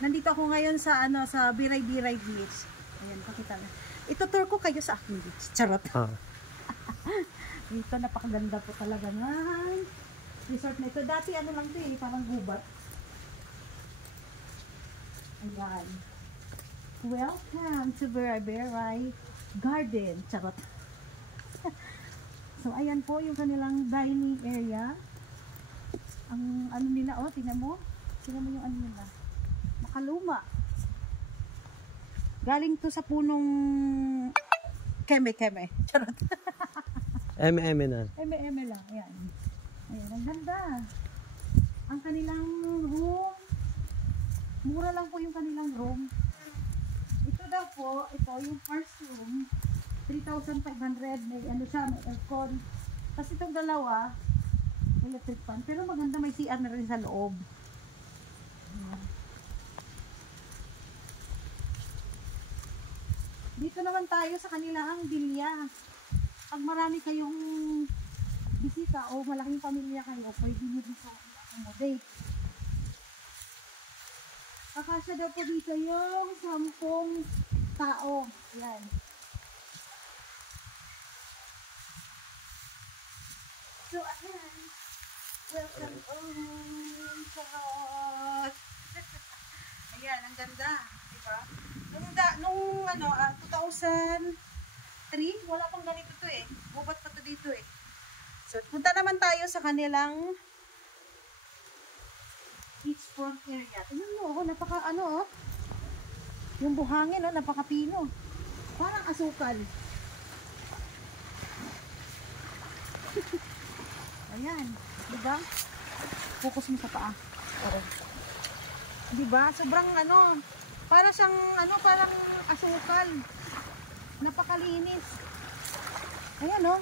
Nandito ako ngayon sa sa Biray-Biray Beach. Ayan, pakita na. Ito-tour ko kayo sa aking beach. Charot. Dito napakaganda po talaga ng resort na ito. Dati ano lang 'to eh, parang gubat. Ayan. Welcome to Biray-Biray Garden. Charot. So ayan po yung kanilang dining area. Ang ano nila, oh, tingnan mo. Tingnan mo yung ano nila. Makaluma. Galing to sa punong keme-keme. Charot. Eme-eme na. Eme-eme lang. Ayan. Ayan, ang ganda. Ang kanilang room. Mura lang po yung kanilang room. Ito daw po, ito yung first room. 3,500. May ano siya, may aircon. Tapos itong dalawa, electric fan. Pero maganda, may CR na rin sa loob. Ayan. Dito naman tayo sa kanilang bilya. Pag marami kayong bisita o malaking pamilya kayo, pwede nyo dito accommodate. Kakasya daw po dito yung 10 tao. Yan. So, ayan. Welcome home. Charot. Ayan, ang ganda. Diba? Nung 2003, wala pang ganito to eh. Gubat pa to dito eh. So, punta naman tayo sa kanilang beachfront area. Tingnan mo, oh, napaka oh. Yung buhangin, oh, napaka-pino. Parang asukal. Ayan, diba? Focus mo sa paa. Okay. Diba? Sobrang para siyang parang asukal. Napakalinis. Ayan, oh.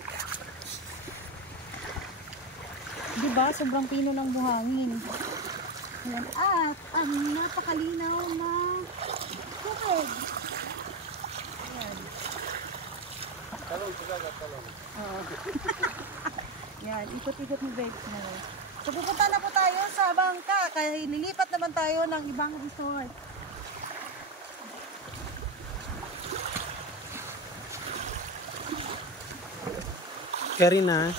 Diba? Sobrang pino ng buhangin. Ayan. At ang napakalinaw na tubig. Ayan. Talong, talong. Yan, ikot-ikot mo, babe. So, pupunta na po tayo sa bangka. Kaya nilipat naman tayo ng ibang resort. Karina.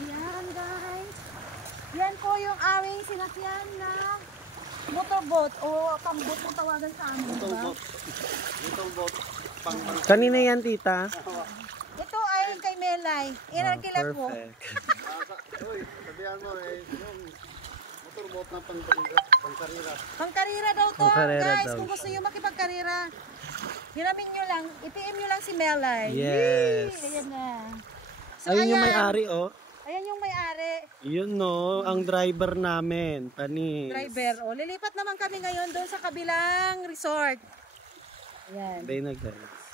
Ayan, guys. Yan po yung aming sinakyan na motorboat o pambot kung tawagan sa amin. Motorboat. Kanina yan, tita? Ito ay kay Melay. Inarkilan ko. Perfect. Uy, sabihan mo yung motorboat na pangkarira. Pangkarira daw to, Pangkarira guys. daw Kung gusto nyo makipagkarira, hiramin nyo lang. I-PM nyo lang si Melay. Yes. Ayan na. So, Ayun yung may-ari, oh. Ayan yung may-ari. Yun, no. Ang driver namin. Panis. Driver. O, lilipat naman kami ngayon doon sa kabilang resort. Ayan. Bay na, guys.